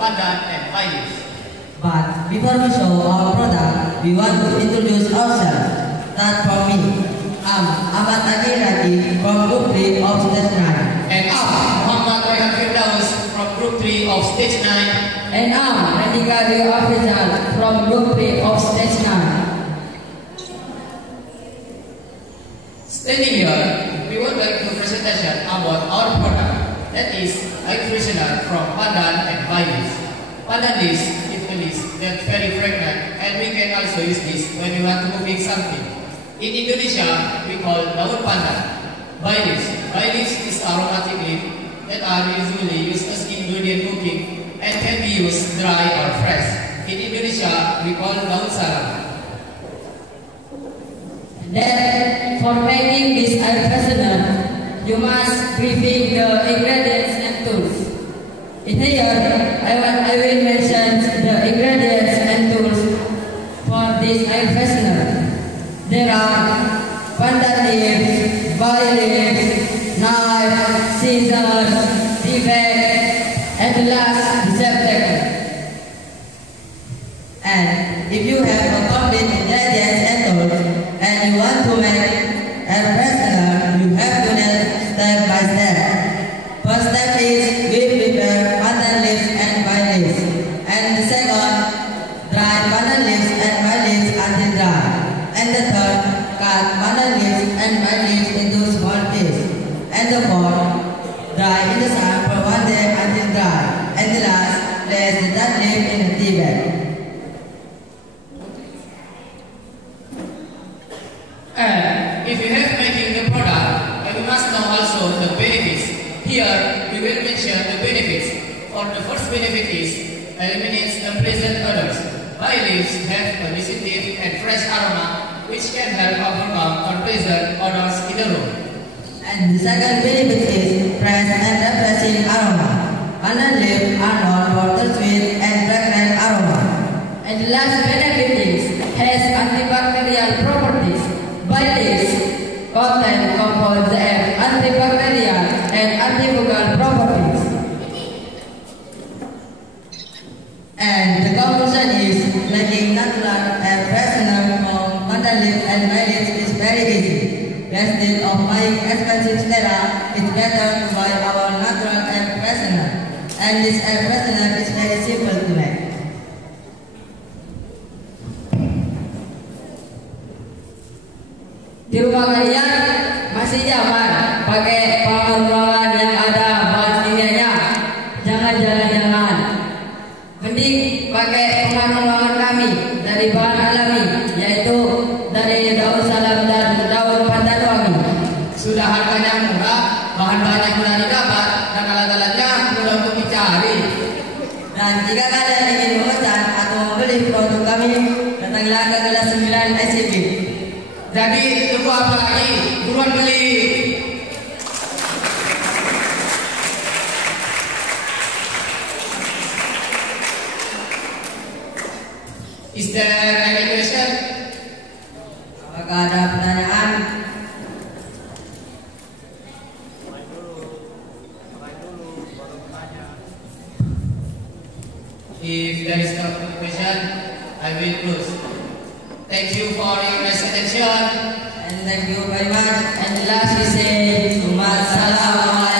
pandan and violet. But before we show our product, we want to introduce ourselves. Start from me. I'm Ahmad Agil Rati from Group 3 of Stage 9. And I'm Muhammad Rehan Firdaus from Group 3 of Stage 9. And I'm Radika Rio Afrizal from Group 3 of Stage 9. Standing here, we would like to presentation about our product, that is air freshener from pandan and violet. Pandan is that's very fragrant, and we can also use this when we want to cook something. In Indonesia, we call daun pandan. Violet is aromatic leaf that are usually used as ingredient cooking and can be used dry or fresh. In Indonesia, we call daun salam. Then, for making this air freshener, you must briefing the ingredients and tools. In here, I will mention the ingredients and tools for this air freshener. There are pandan leaves, violet, knife, scissors, tea bag, and last receptacle. And if you have a complete ingredients and tools, and you want to make air freshener, you have to learn step by step. First step is we prepare pandan leaves and violets. And the second, dry pandan leaves and violets until dry. And the third, cut pandan leaves and violets into small pieces. And the fourth, dry in the sun for 1 day until dry. And the last, place the dry leaf in a tea bag. And if you have making the product, then you must know also the benefits. Here, we will mention the benefits. For the first benefit is eliminates unpleasant odors. Violets have a distinctive and fresh aroma which can help overcome unpleasant odors in the room. And the second benefit is fresh and refreshing aroma. Pandan leaves are known for the sweet and fragrant aroma. And the last benefit is has antibacterial properties. Violets contain compounds that have antibacterial and antifungal properties. And the conclusion is making natural air freshener from pandan leaf and violets is very easy. Instead of buying expensive Stera, it's better to buy our natural air freshener. And this air freshener is very simple to make. Di rumah kalian masih nyaman pakai ruangan yang ada bahan kimianya. Jangan jalan-jalan. Mending pakai ruangan kami dari bahan alami, yaitu dari daun salam dan daun pandan wangi. Sudah harganya murah, bahan-bahannya mudah didapat, dan alat-alatnya mudah untuk dicari. Dan jika kalian ingin memesan atau membeli produk kami, datanglah ke kelas 9 SCB. Jadi tunggu apa lagi? Buruan beli. Is there any question? Apakah ada pertanyaan? If there is no question, I will close. Thank you for your nice attention. And thank you very much. And last we say, Assalamualaikum.